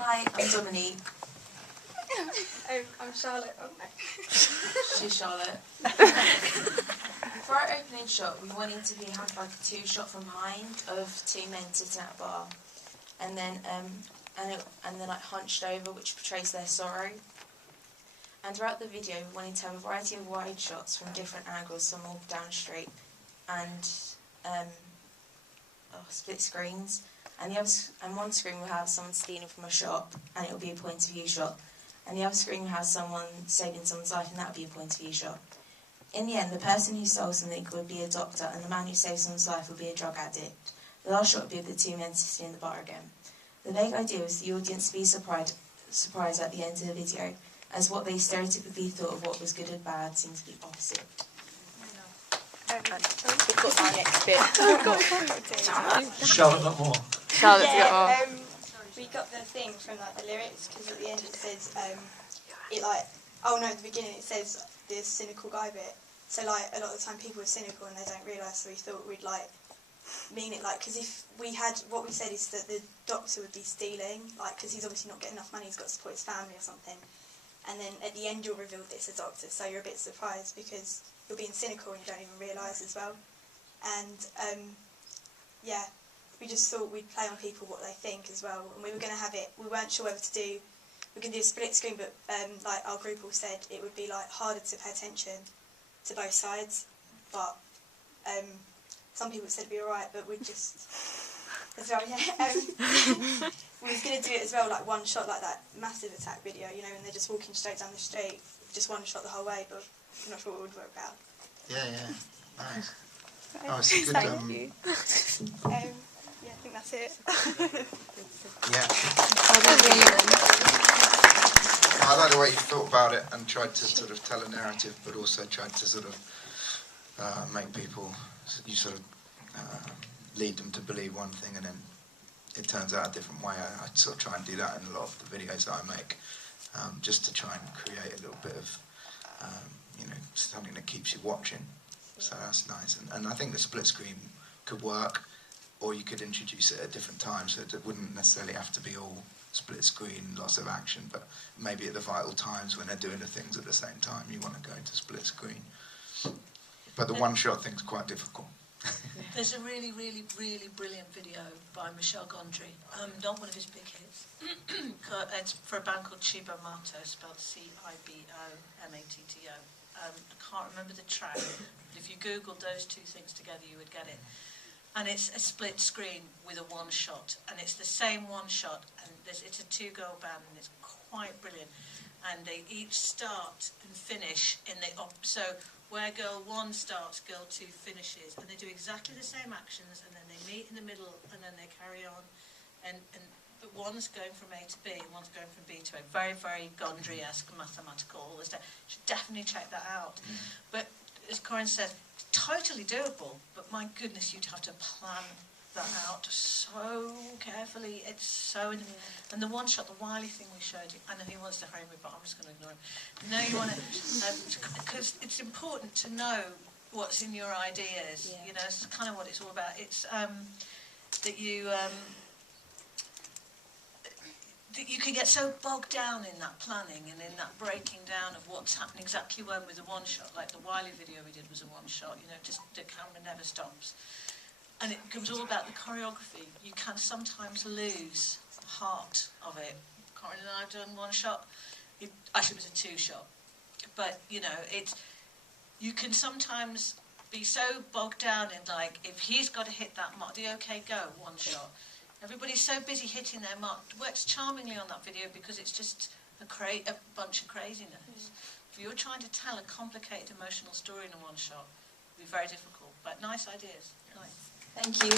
Hi, I'm Dominique. I'm Charlotte. Oh, no. She's Charlotte. For our opening shot, we wanted to have like a two-shot from behind of two men sitting at a bar, and then like hunched over, which portrays their sorrow. And throughout the video, we wanted to have a variety of wide shots from different angles, some all down straight, and split screens. And one screen will have someone stealing from a shop, and it will be a point of view shot. And the other screen will have someone saving someone's life, and that will be a point of view shot. In the end, the person who stole something would be a doctor, and the man who saved someone's life would be a drug addict. The last shot would be of the two men sitting in the bar again. The vague idea was the audience be surprised at the end of the video, as what they stereotypically thought of what was good and bad seemed to be opposite. We've got our next bit. Charlotte got more. Charlotte's got more. We got the thing from like the lyrics, because at the end it says, it like, oh no, at the beginning it says the cynical guy bit. So like a lot of the time people are cynical and they don't realise, so we thought we'd like mean it like, because if we had, what we said is that the doctor would be stealing, like, because he's obviously not getting enough money, he's got to support his family or something. And then at the end you'll reveal that it's a doctor, so you're a bit surprised because you're being cynical and you don't even realise as well. And yeah, we just thought we'd play on people what they think as well. And we were going to have it, we weren't sure whether to do, we can do a split screen, but like our group all said, it would be like harder to pay attention to both sides. But some people said it'd be alright, but we just, as well, yeah. We was going to do it as well, like one shot, like that Massive Attack video, you know, and they're just walking straight down the street, just one shot the whole way, but I'm not sure what it would work out. Yeah, nice. Oh, it's a good, Thank you. Yeah, I think that's it. Yeah. I like the way you thought about it and tried to sort of tell a narrative, but also tried to sort of make people, you sort of lead them to believe one thing and then it turns out a different way. I sort of try and do that in a lot of the videos that I make, just to try and create a little bit of, you know, something that keeps you watching. So that's nice. And I think the split screen could work, or you could introduce it at different times, so it wouldn't necessarily have to be all split screen, lots of action, but maybe at the vital times when they're doing the things at the same time, you want to go into split screen. But the one-shot thing's quite difficult. There's a really, really, really brilliant video by Michel Gondry, not one of his big hits. It's for a band called Cibo Matto, spelled C-I-B-O-M-A-T-T-O. I can't remember the track, but if you Googled those two things together, you would get it. And it's a split screen with a one shot, and it's the same one shot, and it's a two-girl band, and it's quite brilliant. And they each start and finish in the so where girl one starts, girl two finishes, and they do exactly the same actions, and then they meet in the middle, and then they carry on, but one's going from A to B, and one's going from B to A. Very, very Gondry-esque, mathematical, all this stuff. You should definitely check that out. But as Corinne said, totally doable, but my goodness, you'd have to plan that out so carefully. It's so, and the one shot, the Wiley thing we showed you, I know he wants to hurry me, but I'm just going to ignore him. No, you want to, because it's important to know what's in your ideas. You know, it's kind of what it's all about. It's that you can get so bogged down in that planning and in that breaking down of what's happening exactly when with a one shot, like the Wiley video we did was a one shot, you know, just the camera never stops. And it becomes all about the choreography. You can sometimes lose heart of it. Corinne and I have done one shot. Actually, it was a two shot. But, you know, you can sometimes be so bogged down in, like, if he's got to hit that mark, the OK Go one shot. Everybody's so busy hitting their mark. It works charmingly on that video because it's just a bunch of craziness. If you're trying to tell a complicated emotional story in a one shot, it'll be very difficult. But nice ideas. Nice. Thank you.